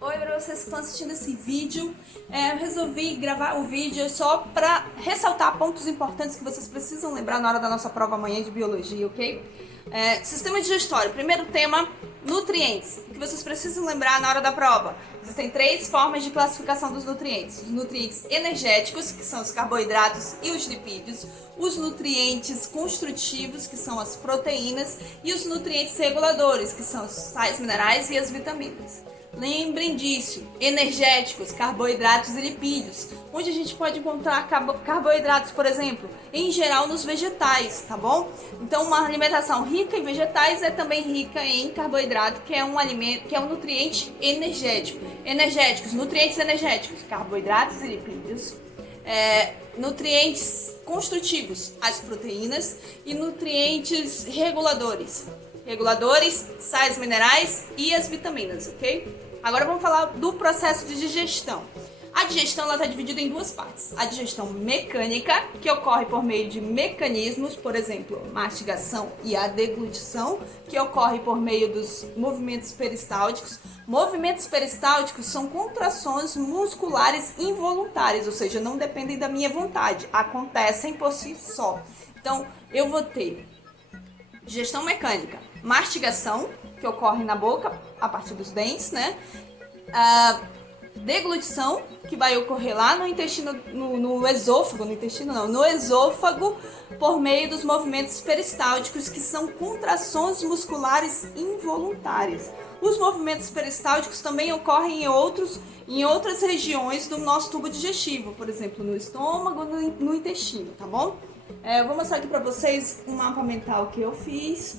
Oi para vocês que estão assistindo esse vídeo. Eu resolvi gravar o vídeo só para ressaltar pontos importantes que vocês precisam lembrar na hora da nossa prova amanhã de biologia, ok? Sistema digestório. Primeiro tema, nutrientes. O que vocês precisam lembrar na hora da prova? Existem 3 formas de classificação dos nutrientes. Os nutrientes energéticos, que são os carboidratos e os lipídios. Os nutrientes construtivos, que são as proteínas. E os nutrientes reguladores, que são os sais minerais e as vitaminas. Lembrem disso, energéticos, carboidratos e lipídios, onde a gente pode encontrar carboidratos, por exemplo, em geral nos vegetais, tá bom? Então uma alimentação rica em vegetais é também rica em carboidrato, que é um alimento, que é um nutriente energético. Nutrientes energéticos, carboidratos e lipídios. Nutrientes construtivos, as proteínas, e nutrientes reguladores, sais minerais e as vitaminas, ok? Agora vamos falar do processo de digestão. A digestão está dividida em 2 partes. A digestão mecânica, que ocorre por meio de mecanismos, por exemplo, mastigação e a deglutição, que ocorre por meio dos movimentos peristálticos. Movimentos peristálticos são contrações musculares involuntárias, ou seja, não dependem da minha vontade, acontecem por si só. Então, eu vou ter digestão mecânica, mastigação, que ocorre na boca, a partir dos dentes, né? A deglutição, que vai ocorrer lá no intestino, no esôfago, no esôfago, por meio dos movimentos peristálticos, que são contrações musculares involuntárias. Os movimentos peristálticos também ocorrem em outras regiões do nosso tubo digestivo, por exemplo, no estômago, no intestino, tá bom? Eu vou mostrar aqui para vocês um mapa mental que eu fiz.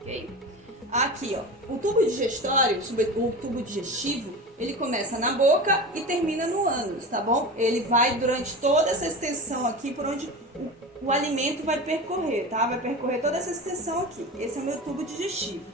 Ok? Aqui, ó, o tubo digestório, o tubo digestivo, ele começa na boca e termina no ânus, tá bom? Ele vai durante toda essa extensão aqui por onde o alimento vai percorrer, tá? Vai percorrer toda essa extensão aqui. Esse é o meu tubo digestivo.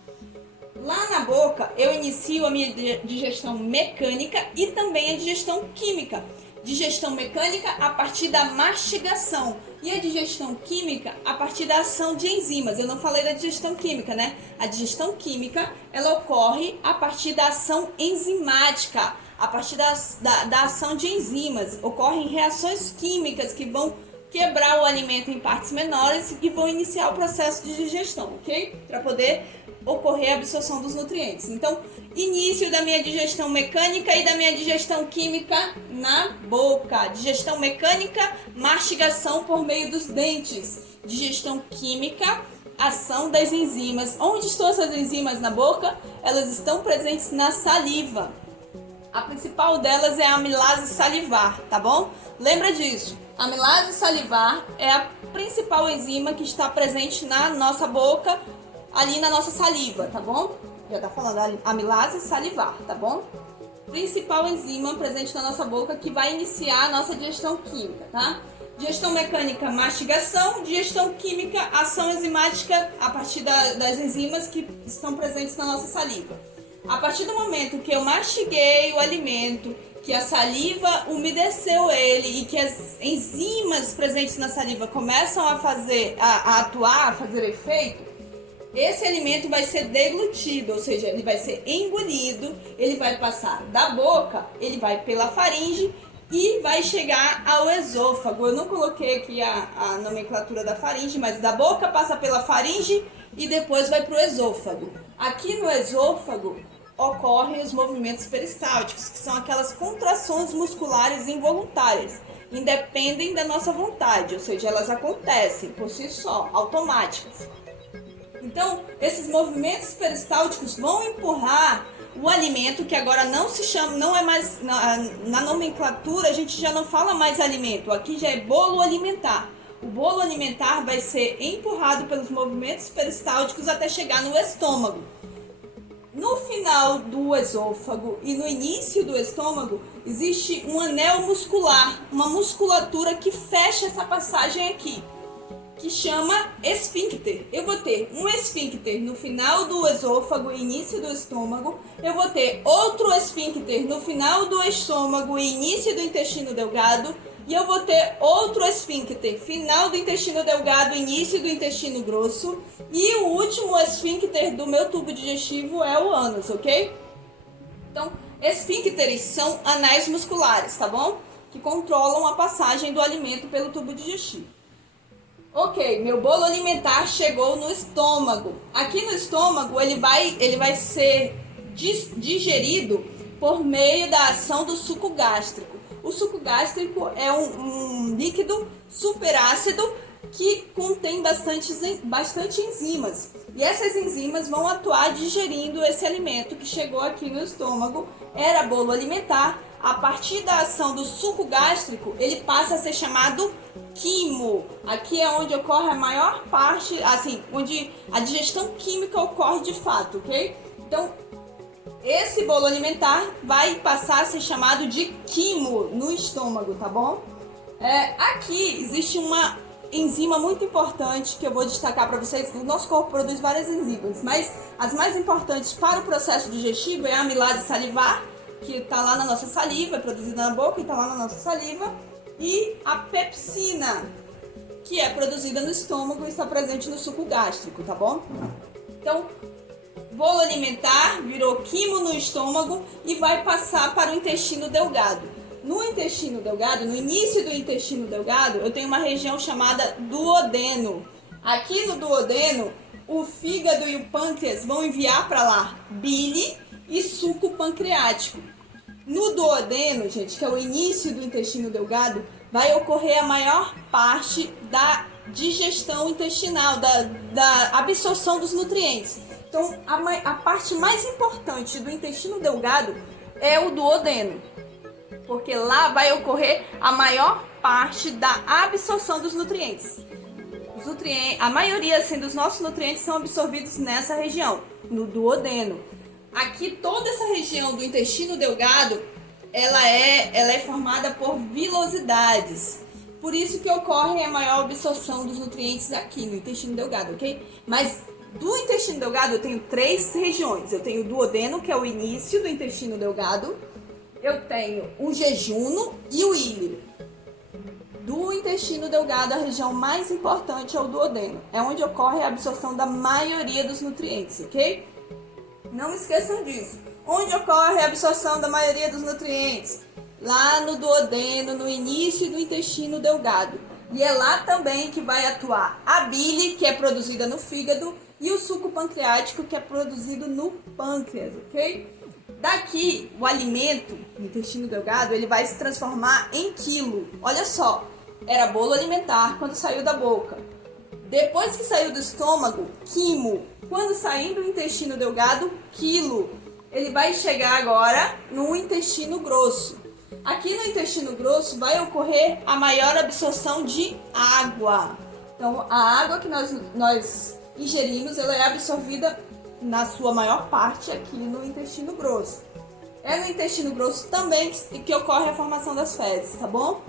Lá na boca, eu inicio a minha digestão mecânica e também a digestão química. Digestão mecânica a partir da mastigação e a digestão química a partir da ação de enzimas. Eu não falei da digestão química, né? A digestão química, ela ocorre a partir da ação enzimática, a partir da ação de enzimas. Ocorrem reações químicas que vão quebrar o alimento em partes menores e vão iniciar o processo de digestão, ok? Para poder ocorrer a absorção dos nutrientes. Então, início da minha digestão mecânica e da minha digestão química na boca. Digestão mecânica, mastigação por meio dos dentes. Digestão química, ação das enzimas. Onde estão essas enzimas na boca? Elas estão presentes na saliva. A principal delas é a amilase salivar, tá bom? Lembra disso. A amilase salivar é a principal enzima que está presente na nossa boca, ali na nossa saliva, tá bom? Já tá falando, amilase salivar, tá bom? Principal enzima presente na nossa boca que vai iniciar a nossa digestão química, tá? Digestão mecânica, mastigação. Digestão química, ação enzimática a partir das enzimas que estão presentes na nossa saliva. A partir do momento que eu mastiguei o alimento, que a saliva umedeceu ele e que as enzimas presentes na saliva começam a atuar, a fazer efeito, esse alimento vai ser deglutido, ou seja, ele vai ser engolido, ele vai passar da boca, ele vai pela faringe e vai chegar ao esôfago. Eu não coloquei aqui a nomenclatura da faringe, mas da boca passa pela faringe e depois vai para o esôfago. Aqui no esôfago ocorrem os movimentos peristálticos, que são aquelas contrações musculares involuntárias, independem da nossa vontade, ou seja, elas acontecem por si só, automáticas. Então, esses movimentos peristálticos vão empurrar o alimento, que agora não se chama, não é mais, na nomenclatura a gente já não fala mais alimento, aqui já é bolo alimentar. O bolo alimentar vai ser empurrado pelos movimentos peristálticos até chegar no estômago. No final do esôfago e no início do estômago, existe um anel muscular, uma musculatura que fecha essa passagem aqui, que chama esfíncter. Eu vou ter um esfíncter no final do esôfago e início do estômago. Eu vou ter outro esfíncter no final do estômago e início do intestino delgado. e eu vou ter outro esfíncter, final do intestino delgado, início do intestino grosso, e o último esfíncter do meu tubo digestivo é o ânus, ok? Então, esfíncteres são anais musculares, tá bom? Que controlam a passagem do alimento pelo tubo digestivo. Ok, meu bolo alimentar chegou no estômago. Aqui no estômago ele vai ser digerido por meio da ação do suco gástrico. O suco gástrico é um líquido superácido que contém bastante enzimas. E essas enzimas vão atuar digerindo esse alimento que chegou aqui no estômago. Era bolo alimentar. A partir da ação do suco gástrico, ele passa a ser chamado quimo. Aqui é onde ocorre a maior parte, assim, onde a digestão química ocorre de fato, ok? Então, esse bolo alimentar vai passar a ser chamado de quimo no estômago, tá bom? Aqui existe uma enzima muito importante que eu vou destacar para vocês. O nosso corpo produz várias enzimas, mas as mais importantes para o processo digestivo é a amilase salivar, que está lá na nossa saliva, é produzida na boca e está lá na nossa saliva, e a pepsina, que é produzida no estômago e está presente no suco gástrico, tá bom? Então, bolo alimentar virou quimo no estômago e vai passar para o intestino delgado. No intestino delgado, no início do intestino delgado, eu tenho uma região chamada duodeno. Aqui no duodeno, o fígado e o pâncreas vão enviar para lá bile e suco pancreático. No duodeno, gente, que é o início do intestino delgado, vai ocorrer a maior parte da digestão intestinal, da absorção dos nutrientes. Então, a parte mais importante do intestino delgado é o duodeno, porque lá vai ocorrer a maior parte da absorção dos nutrientes. A maioria dos nossos nutrientes são absorvidos nessa região, no duodeno. Aqui, toda essa região do intestino delgado, ela é formada por vilosidades. Por isso que ocorre a maior absorção dos nutrientes aqui no intestino delgado, ok? Mas do intestino delgado eu tenho 3 regiões. Eu tenho o duodeno, que é o início do intestino delgado. Eu tenho o jejuno e o íleo. Do intestino delgado, a região mais importante é o duodeno. É onde ocorre a absorção da maioria dos nutrientes, ok? Não esqueçam disso. Onde ocorre a absorção da maioria dos nutrientes? Lá no duodeno, no início do intestino delgado. E é lá também que vai atuar a bile, que é produzida no fígado, e o suco pancreático, que é produzido no pâncreas, ok? Daqui, o alimento no intestino delgado, ele vai se transformar em quilo. Olha só, era bolo alimentar quando saiu da boca. Depois que saiu do estômago, quimo. Quando sair do intestino delgado, quilo. Ele vai chegar agora no intestino grosso. Aqui no intestino grosso vai ocorrer a maior absorção de água. Então, a água que nós ingerimos, ela é absorvida na sua maior parte aqui no intestino grosso. É no intestino grosso também que ocorre a formação das fezes, tá bom?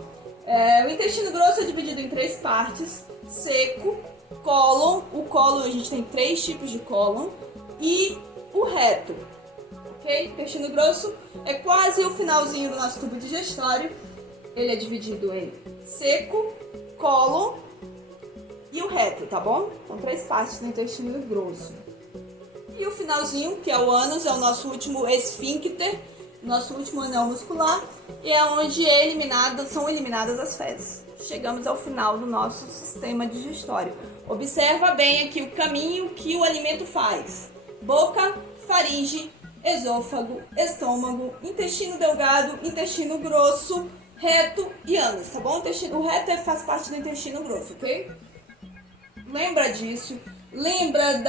O intestino grosso é dividido em 3 partes: seco, cólon. O cólon, a gente tem 3 tipos de cólon, e o reto. Ok? Intestino grosso é quase o finalzinho do nosso tubo digestório. Ele é dividido em seco, cólon e o reto, tá bom? São 3 partes do intestino grosso. E o finalzinho, que é o ânus, é o nosso último esfíncter, nosso último anel muscular, e é onde são eliminadas as fezes. Chegamos ao final do nosso sistema digestório. Observa bem aqui o caminho que o alimento faz: boca, faringe, esôfago, estômago, intestino delgado, intestino grosso, reto e ânus, tá bom? O reto faz parte do intestino grosso, ok? Lembra disso. Lembra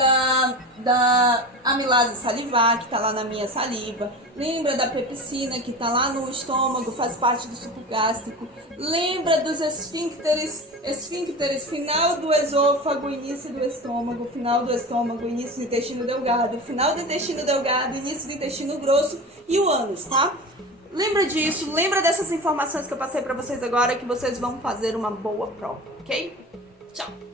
da amilase salivar, que está lá na minha saliva. Lembra da pepsina, que está lá no estômago, faz parte do suco gástrico. Lembra dos esfíncteres, final do esôfago, início do estômago, final do estômago, início do intestino delgado, final do intestino delgado, início do intestino grosso e o ânus, tá? Lembra disso, lembra dessas informações que eu passei para vocês agora, que vocês vão fazer uma boa prova, ok? Tchau!